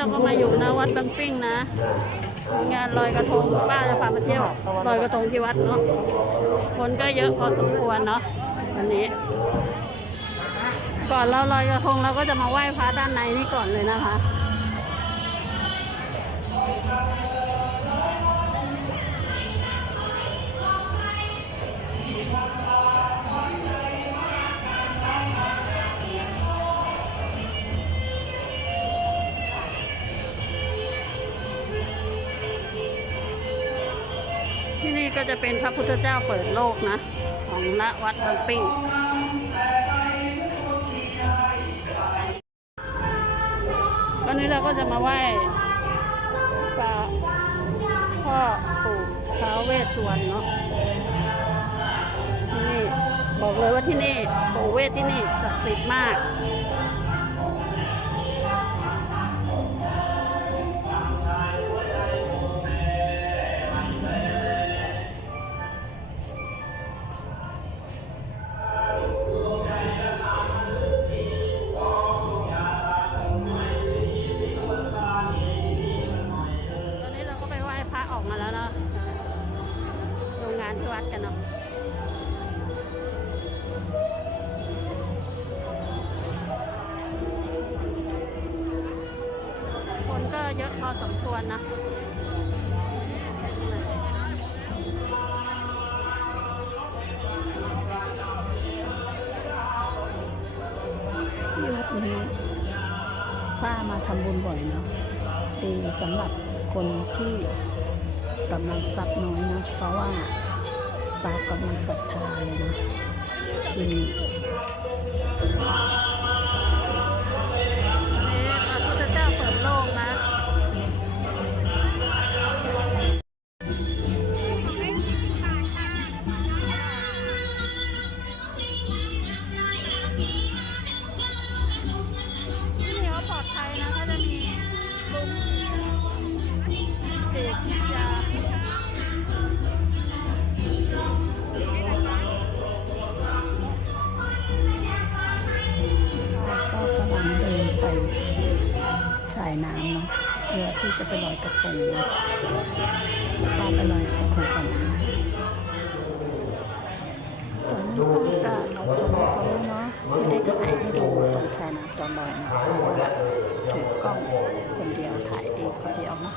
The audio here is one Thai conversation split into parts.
ราก็มาอยู่นวัดบางปิ้งนะมีงานลอยกระทงป้าจะพามาเที่ยวลอยกระทงที่วัดเนาะคนก็เยอะพอสมควรเนาะวันนี้ ก่อนเราลอยกระทงเราก็จะมาไหว้พระด้านในนี่ก่อนเลยนะคะ ที่นี่ก็จะเป็นพระพุทธเจ้าเปิดโลกนะ ของณวัดบางปิ้งวันนี้เราก็จะมาไหว้พระพ่อปู่ท้าวเวสสวรรณเนาะที่นี่บอกเลยว่าที่นี่ปู่เวทที่นี่ศักดิ์สิทธิ์มาก ออกมาแล้วเนาะโรงงานที่วัดกันเนาะคนก็เยอะพอสมควรนะที่วัดนี้ป้ามาทำบุญบ่อยเนาะดีสำหรับคนที่ กำลังทรัพย์น้อยนะ เพราะว่าตากำลังศรัทธาเลยนะที่นี่นี่ เพื่อที่จะไปลอยกระทงป้าไปลอยกระทงก่อนนะตอนนี้ป้าก็ลอยกระทงก่อนเนาะไม่ได้จะถ่ายให้ดูตรงชายน้ำตอนลอยนะเพราะว่าถือกล้องคนเดียวถ่ายเองคนเดียวเนาะ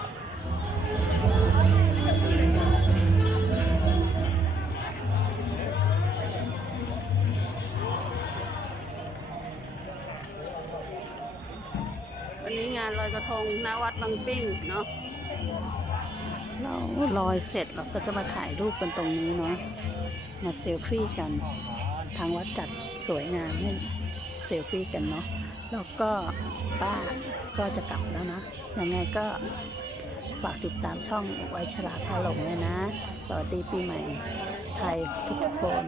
านลอยกระทงณวัดบางปิ้งเนาะเราลอยเสร็จเราก็จะมาถ่ายรูปกันตรงนี้เนาะมาเซลฟี่กัน ทางวัดจัดสวยงามให้เซลฟี่กันเนาะแล้วก็ป้าก็จะกลับแล้วนะยังไงก็ฝากติดตามช่องไวฉลาดพาหลงเลยนะ สวัสดีปีใหม่ไทยทุกคน